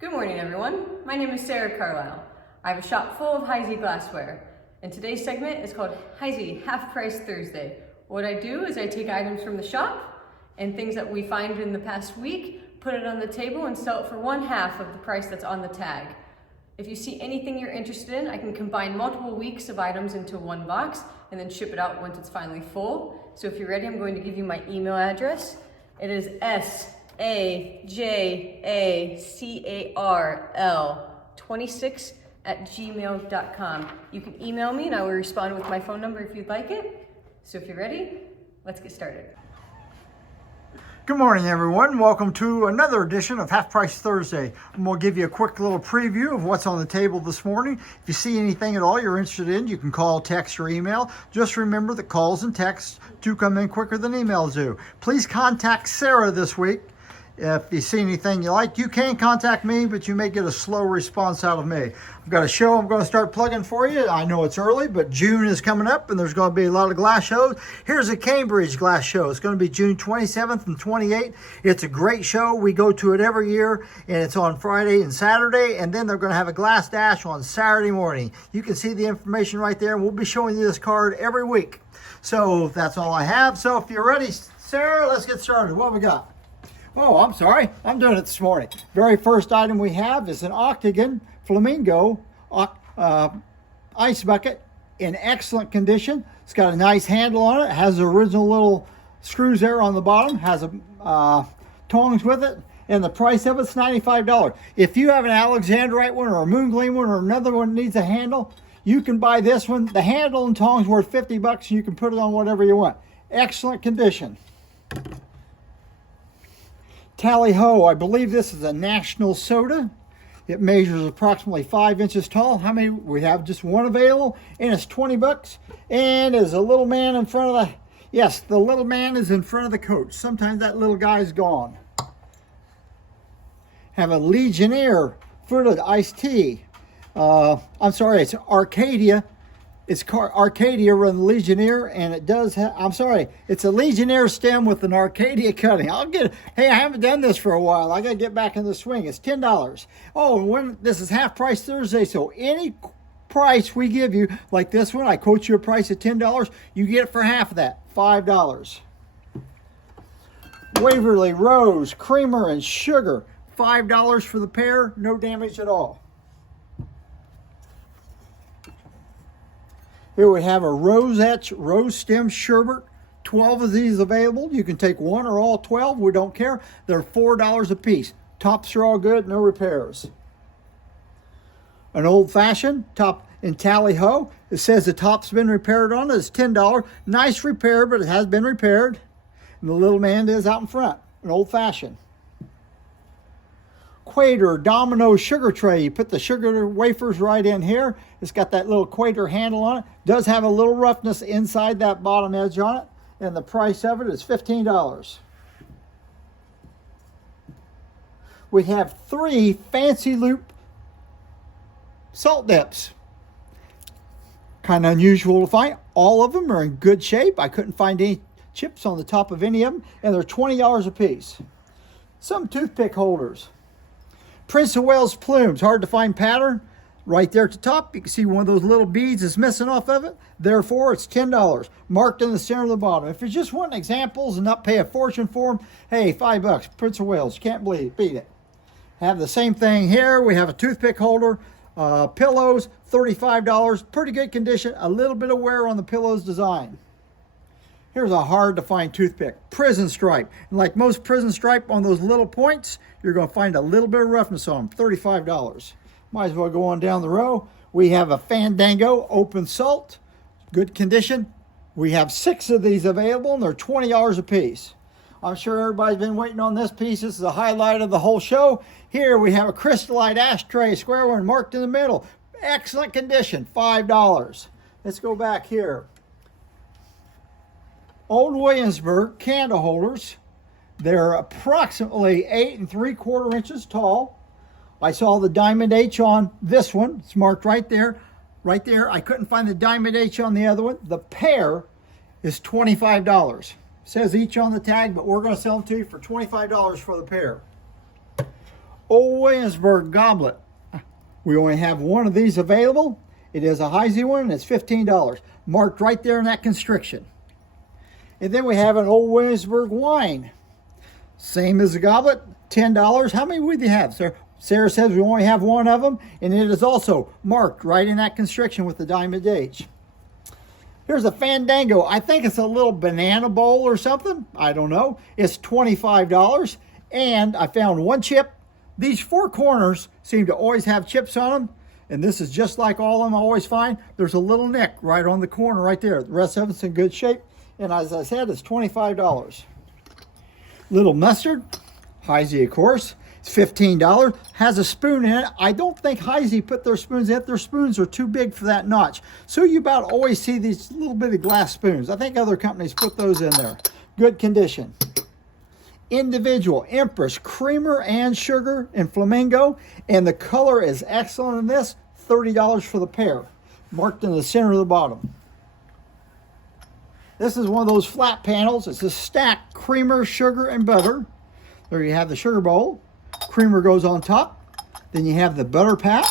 Good morning, everyone. My name is Sarah Carlisle. I have a shop full of Heisey glassware, and today's segment is called Heisey Half Price Thursday. What I do is I take items from the shop and things that we find in the past week, put it on the table and sell it for 1/2 of the price that's on the tag. If you see anything you're interested in, I can combine multiple weeks of items into one box and then ship it out once it's finally full. So if you're ready, I'm going to give you my email address. It is sajacarl26@gmail.com. You can email me and I will respond with my phone number if you'd like it. So if you're ready, let's get started. Good morning, everyone. Welcome to another edition of Half Price Thursday. I'm going to give you a quick little preview of what's on the table this morning. If you see anything at all you're interested in, you can call, text, or email. Just remember that calls and texts do come in quicker than emails do. Please contact Sarah this week. If you see anything you like, you can contact me, but you may get a slow response out of me. I've got a show I'm going to start plugging for you. I know it's early, but June is coming up, and there's going to be a lot of glass shows. Here's a Cambridge glass show. It's going to be June 27th and 28th. It's a great show. We go to it every year, and it's on Friday and Saturday, and then they're going to have a glass dash on Saturday morning. You can see the information right there, and we'll be showing you this card every week. So that's all I have. So if you're ready, Sarah, let's get started. What we got? Oh, I'm sorry. I'm doing it this morning. Very first item we have is an Octagon Flamingo ice bucket in excellent condition. It's got a nice handle on it. It has the original little screws there on the bottom. Has a tongs with it. And the price of it's $95. If you have an Alexandrite one or a Moon Gleam one or another one that needs a handle, you can buy this one. The handle and tongs worth $50 and you can put it on whatever you want. Excellent condition. Tally Ho, I believe this is a National Soda. It measures approximately 5 inches tall. How many? We have just one available, and it's $20. And there's a little man in front of the, yes, the little man is in front of the coach. Sometimes that little guy's gone. Have a Legionnaire fruited iced tea. I'm sorry, it's Arcadia. It's Arcadia rather than Legionnaire, and it does have, I'm sorry, it's a Legionnaire stem with an Arcadia cutting. Hey, I haven't done this for a while. I got to get back in the swing. It's $10. Oh, and this is Half Price Thursday, so any price we give you, like this one, I quote you a price of $10, you get it for half of that, $5. Waverly Rose, Creamer, and Sugar, $5 for the pair, no damage at all. Here we have a Rosette's Rose Stem Sherbet. 12 of these available. You can take one or all 12. We don't care. They're $4 a piece. Tops are all good. No repairs. An Old Fashioned top in Tally Ho. It says the top's been repaired on it. It's $10. Nice repair, but it has been repaired. And the little man is out in front. An Old Fashioned. Quaker Domino sugar tray. You put the sugar wafers right in here. It's got that little Quaker handle on it. Does have a little roughness inside that bottom edge on it. And the price of it is $15. We have 3 Fancy Loop salt dips. Kind of unusual to find. All of them are in good shape. I couldn't find any chips on the top of any of them. And they're $20 a piece. Some toothpick holders. Prince of Wales plumes, hard to find pattern. Right there at the top, you can see one of those little beads is missing off of it. Therefore, it's $10, marked in the center of the bottom. If you just want examples and not pay a fortune for them, hey, $5, Prince of Wales, you can't beat it. Have the same thing here. We have a toothpick holder, pillows, $35, pretty good condition. A little bit of wear on the pillows design. Here's a hard to find toothpick, prison stripe. And like most prison stripe on those little points, you're going to find a little bit of roughness on them, $35. Might as well go on down the row. We have a Fandango open salt, good condition. We have 6 of these available and they're $20 a piece. I'm sure everybody's been waiting on this piece. This is the highlight of the whole show. Here we have a crystallite ashtray, square one marked in the middle. Excellent condition, $5. Let's go back here. Old Williamsburg candle holders. They're approximately 8 3/4 inches tall. I saw the Diamond H on this one. It's marked right there. Right there. I couldn't find the Diamond H on the other one. The pair is $25. Says each on the tag, but we're going to sell them to you for $25 for the pair. Old Williamsburg goblet. We only have one of these available. It is a Heisey one, and it's $15, marked right there in that constriction. And then we have an Old Williamsburg wine. Same as the goblet, $10. How many would you have, sir? Sarah says we only have one of them, and it is also marked right in that constriction with the diamond H. Here's a Fandango. I think it's a little banana bowl or something. I don't know. It's $25, and I found one chip. These four corners seem to always have chips on them, and this is just like all of them I always find. There's a little nick right on the corner right there. The rest of it's in good shape, and as I said, it's $25. Little mustard, Heisey, of course. It's $15. Has a spoon in it. I don't think Heisey put their spoons in it. Their spoons are too big for that notch. So you about always see these little bitty glass spoons. I think other companies put those in there. Good condition. Individual Empress creamer and sugar in flamingo, and the color is excellent in this. $30 for the pair, marked in the center of the bottom. This is one of those flat panels. It's a stacked creamer, sugar, and butter. There you have the sugar bowl. Creamer goes on top. Then you have the butter pat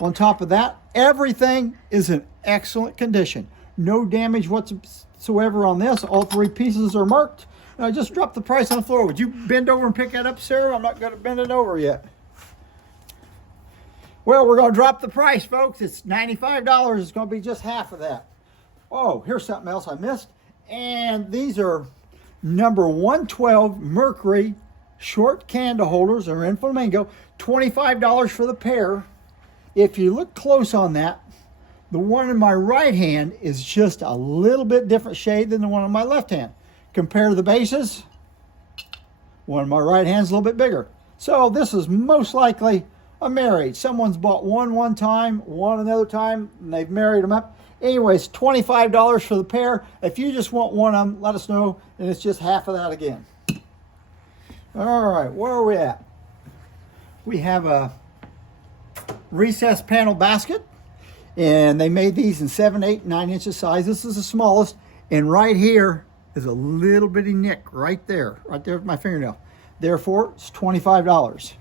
on top of that. Everything is in excellent condition. No damage whatsoever on this. All three pieces are marked. I just dropped the price on the floor. Would you bend over and pick that up, Sarah? I'm not going to bend it over yet. Well, we're going to drop the price, folks. It's $95. It's going to be just half of that. Oh, here's something else I missed. And these are number 112 Mercury short candle holders. They're in flamingo. $25 for the pair. If you look close on that, the one in my right hand is just a little bit different shade than the one in my left hand. Compare the bases. One in my right hand is a little bit bigger. So this is most likely a marriage. Someone's bought one time, one another time, and they've married them up. Anyways, $25 for the pair. If you just want one of them, let us know, and it's just half of that again. All right, where are we at? We have a recessed panel basket, and they made these in 7, 8, 9 inches size. This is the smallest, and right here is a little bitty nick right there with my fingernail. Therefore, it's $25.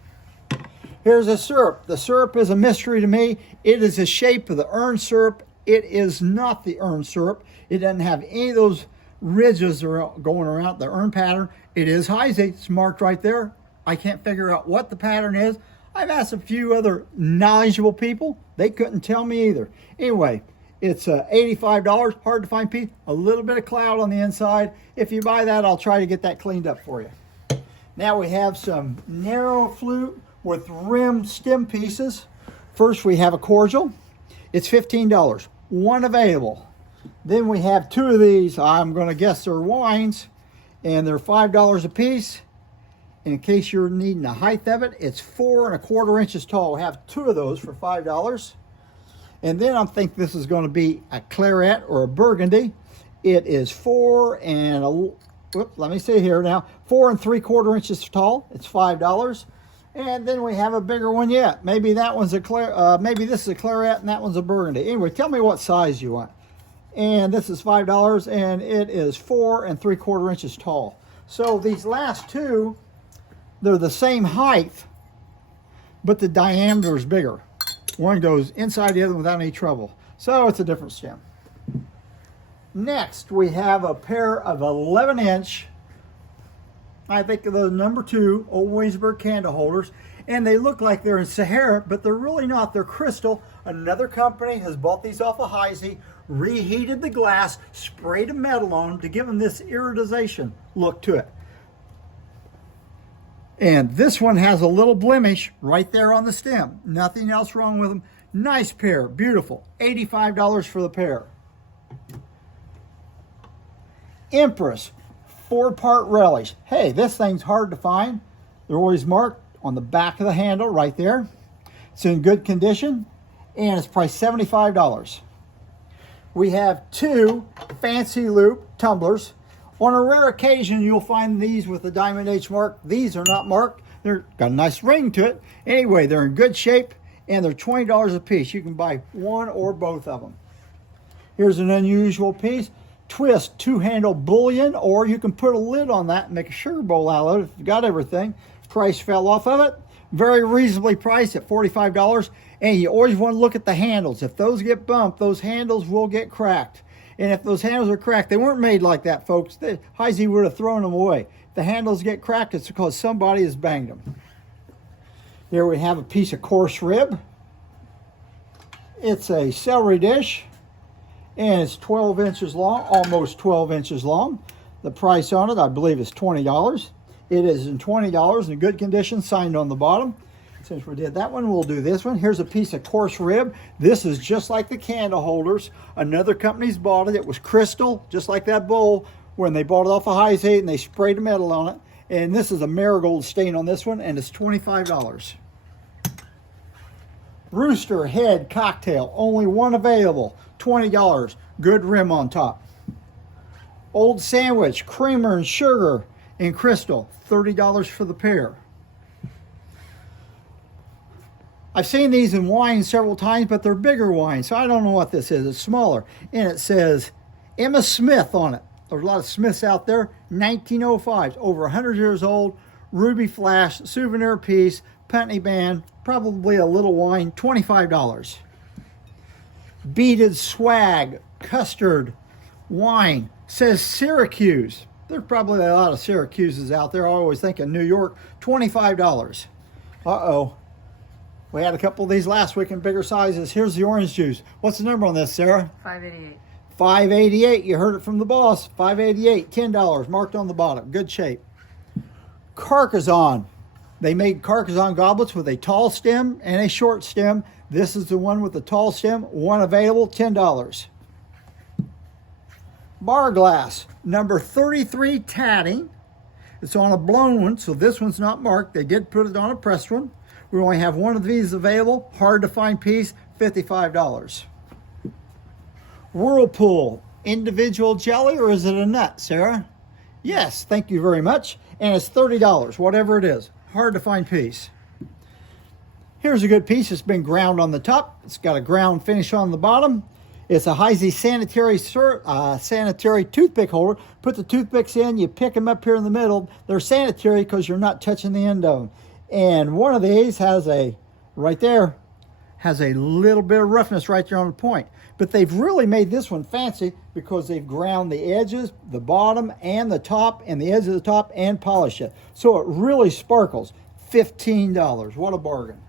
Here's a syrup. The syrup is a mystery to me. It is the shape of the urn syrup. It is not the urn syrup. It doesn't have any of those ridges going around the urn pattern. It is Heisey. It's marked right there. I can't figure out what the pattern is. I've asked a few other knowledgeable people. They couldn't tell me either. Anyway, it's $85, hard to find piece, a little bit of cloud on the inside. If you buy that, I'll try to get that cleaned up for you. Now we have some narrow flute with rim stem pieces. First we have a cordial. It's $15, one available. Then we have two of these. I'm going to guess they're wines, and they're $5 a piece. And in case you're needing the height of it, it's 4 1/4 inches tall. We have two of those for $5. And then I think this is going to be a claret or a burgundy. It is 4 let me see here now, 4 3/4 inches tall. It's $5. And then we have a bigger one yet. Maybe that one's maybe this is a claret and that one's a burgundy. Anyway, tell me what size you want. And this is $5, and it is 4 3/4 inches tall. So these last two, they're the same height, but the diameter is bigger. One goes inside the other without any trouble. So it's a different stem. Next, we have a pair of 11-inch, I think of the number 2 Old Williamsburg candle holders. And they look like they're in Sahara, but they're really not. They're crystal. Another company has bought these off of Heisey, reheated the glass, sprayed a metal on them to give them this iridization look to it. And this one has a little blemish right there on the stem. Nothing else wrong with them. Nice pair, beautiful. $85 for the pair. Empress 4-part relish. Hey, this thing's hard to find. They're always marked on the back of the handle right there. It's in good condition, and it's priced $75. We have 2 fancy loop tumblers. On a rare occasion, you'll find these with the diamond H mark. These are not marked. They've got a nice ring to it. Anyway, they're in good shape, and they're $20 a piece. You can buy one or both of them. Here's an unusual piece. Twist 2-handle bullion, or you can put a lid on that and make a sugar bowl out of it if you've got everything. Price fell off of it. Very reasonably priced at $45. And you always want to look at the handles. If those get bumped, those handles will get cracked. And if those handles are cracked, they weren't made like that, folks. Heisey would have thrown them away. If the handles get cracked, it's because somebody has banged them. Here we have a piece of coarse rib. It's a celery dish, and it's 12 inches long, almost 12 inches long. The price on it, I believe, is $20. It is in $20 in good condition, signed on the bottom. Since we did that one, we'll do this one. Here's a piece of coarse rib. This is just like the candle holders. Another company's bought it. It was crystal, just like that bowl when they bought it off of Heisey and they sprayed the metal on it. And this is a marigold stain on this one, and it's $25. Rooster Head cocktail, only one available, $20. Good rim on top. Old Sandwich, creamer and sugar in crystal, $30 for the pair. I've seen these in wine several times, but they're bigger wines, so I don't know what this is. It's smaller. And it says Emma Smith on it. There's a lot of Smiths out there. 1905, over 100 years old, ruby flash, souvenir piece, Putney band, probably a little wine, $25. Beaded swag, custard, wine, says Syracuse. There's probably a lot of Syracuses out there. I always think of New York, $25. Uh-oh. We had a couple of these last week in bigger sizes. Here's the orange juice. What's the number on this, Sarah? $5.88. $5.88. You heard it from the boss. $5.88, $10, marked on the bottom. Good shape. Carcassonne. They made Carcassonne goblets with a tall stem and a short stem. This is the one with the tall stem. One available, $10. Bar glass, number 33 tatting. It's on a blown one, so this one's not marked. They did put it on a pressed one. We only have one of these available. Hard to find piece, $55. Whirlpool, individual jelly, or is it a nut, Sarah? Yes, thank you very much. And it's $30, whatever it is. Hard to find piece. Here's a good piece. It's been ground on the top. It's got a ground finish on the bottom. It's a Heisey sanitary toothpick holder. Put the toothpicks in, you pick them up here in the middle. They're sanitary because you're not touching the end of them. And one of these has right there, has a little bit of roughness right there on the point. But they've really made this one fancy because they've ground the edges, the bottom, and the top, and the edge of the top, and polished it. So it really sparkles. $15. What a bargain.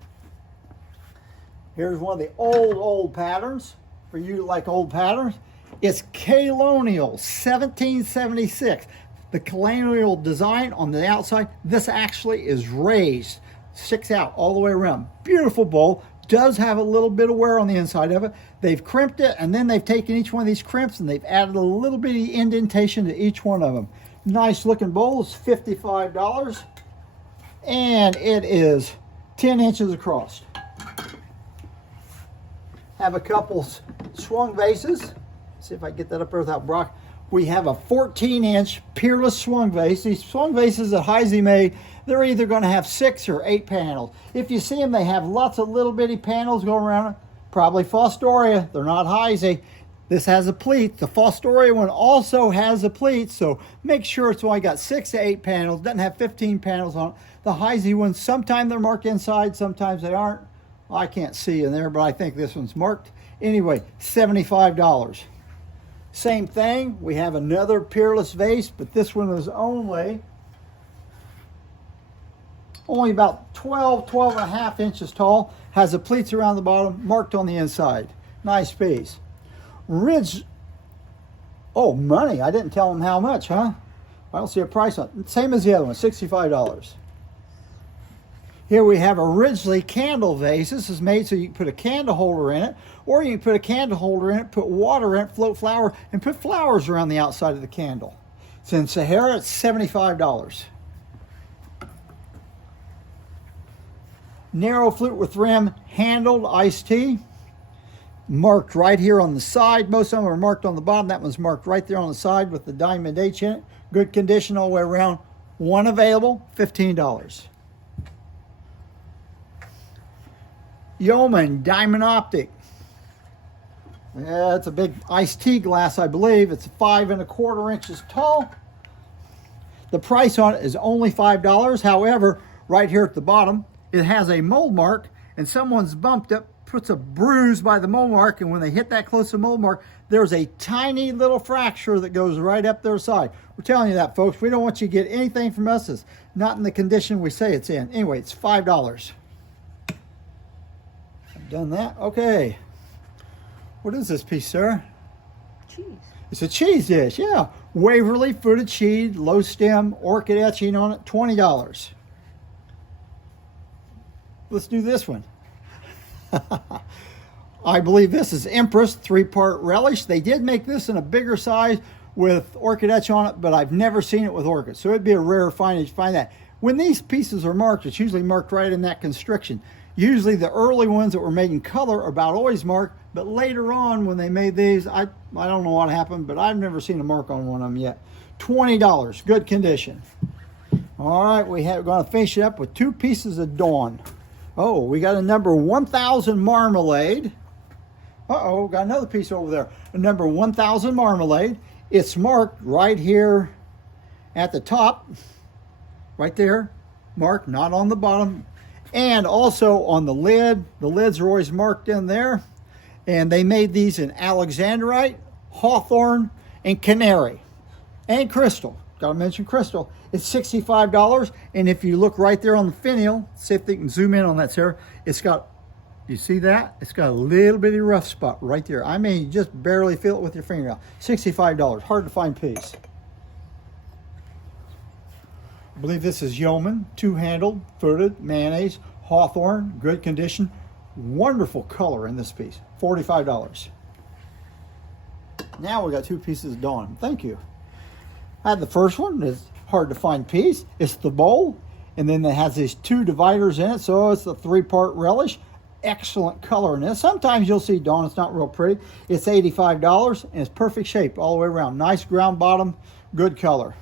Here's one of the old patterns. For you that like old patterns, it's Colonial 1776. The colonial design on the outside, this actually is raised, sticks out all the way around. Beautiful bowl, does have a little bit of wear on the inside of it. They've crimped it, and then they've taken each one of these crimps and they've added a little bitty indentation to each one of them. Nice looking bowl, it's $55, and it is 10 inches across. Have a couple swung vases. See if I can get that up there without Brock. We have a 14-inch peerless swung vase. These swung vases that Heisey made, they're either going to have 6 or 8 panels. If you see them, they have lots of little bitty panels going around it. Probably Fostoria. They're not Heisey. This has a pleat. The Fostoria one also has a pleat, so make sure it's only got 6 to 8 panels. Doesn't have 15 panels on it. The Heisey ones, sometimes they're marked inside, sometimes they aren't. I can't see in there, but I think this one's marked. Anyway, $75. Same thing, we have another peerless vase, but this one is only about 12 and a half inches tall. Has the pleats around the bottom, marked on the inside. Nice piece. Ridge, oh, money. I didn't tell them how much, huh? I don't see a price on it. Same as the other one, $65. Here we have a Ridgely candle vase. This is made so you can put a candle holder in it, or you can put a candle holder in it, put water in it, float flour, and put flowers around the outside of the candle. It's in Sahara, it's $75. Narrow flute with rim, handled iced tea. Marked right here on the side. Most of them are marked on the bottom. That one's marked right there on the side with the diamond H in it. Good condition all the way around. One available, $15. Yeoman Diamond Optic. Yeah, it's a big iced tea glass, I believe. It's 5 1/4 inches tall. The price on it is only $5. However, right here at the bottom, it has a mold mark and someone's bumped it, puts a bruise by the mold mark, and when they hit that close to the mold mark, there's a tiny little fracture that goes right up their side. We're telling you that, folks. We don't want you to get anything from us that's not in the condition we say it's in. Anyway, it's $5. I've done that. Okay. What is this piece, sir? Cheese. It's a cheese dish, yeah. Waverly fruited cheese, low stem, orchid etching on it, $20. Let's do this one. I believe this is Empress 3-part relish. They did make this in a bigger size with orchid etch on it, but I've never seen it with orchid. So it'd be a rare find to find that. When these pieces are marked, it's usually marked right in that constriction. Usually the early ones that were made in color are about always marked, but later on when they made these, I don't know what happened, but I've never seen a mark on one of them yet. $20, good condition. All right, we're going to finish it up with 2 pieces of Dawn. Oh, we got a number 1000 marmalade. Uh-oh, got another piece over there. A number 1000 marmalade. It's marked right here at the top, right there, marked, not on the bottom. And also on the lid. The lids are always marked in there. And they made these in Alexandrite, Hawthorne, and Canary, and Crystal. Gotta mention Crystal. It's $65. And if you look right there on the finial, see if they can zoom in on that, Sarah. It's got, you see that? It's got a little bitty rough spot right there. I mean, just barely feel it with your fingernail. $65, hard to find piece. I believe this is Yeoman, 2-handled, fruited, mayonnaise, Hawthorne, good condition. Wonderful color in this piece, $45. Now we got 2 pieces of Dawn. Thank you. I had the first one, it's hard to find piece. It's the bowl, and then it has these 2 dividers in it, so it's a 3-part relish. Excellent color in this. Sometimes you'll see Dawn, it's not real pretty. It's $85, and it's perfect shape all the way around. Nice ground bottom, good color.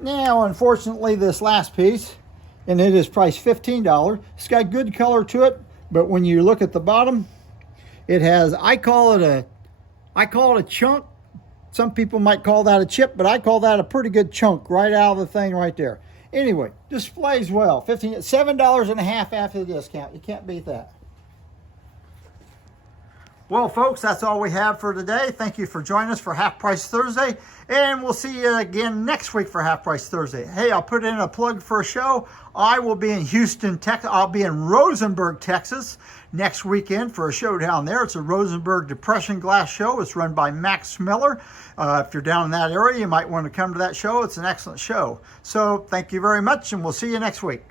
Now, unfortunately, this last piece, and it is priced $15. It's got good color to it, but when you look at the bottom, it has, I call it a chunk. Some people might call that a chip, but I call that a pretty good chunk right out of the thing right there. Anyway, displays well. $7.50 after the discount. You can't beat that. Well, folks, that's all we have for today. Thank you for joining us for Half Price Thursday, and we'll see you again next week for Half Price Thursday. Hey, I'll put in a plug for a show. I will be in Houston, Texas. I'll be in Rosenberg, Texas next weekend for a show down there. It's a Rosenberg Depression Glass show. It's run by Max Miller. If you're down in that area, you might want to come to that show. It's an excellent show. So thank you very much, and we'll see you next week.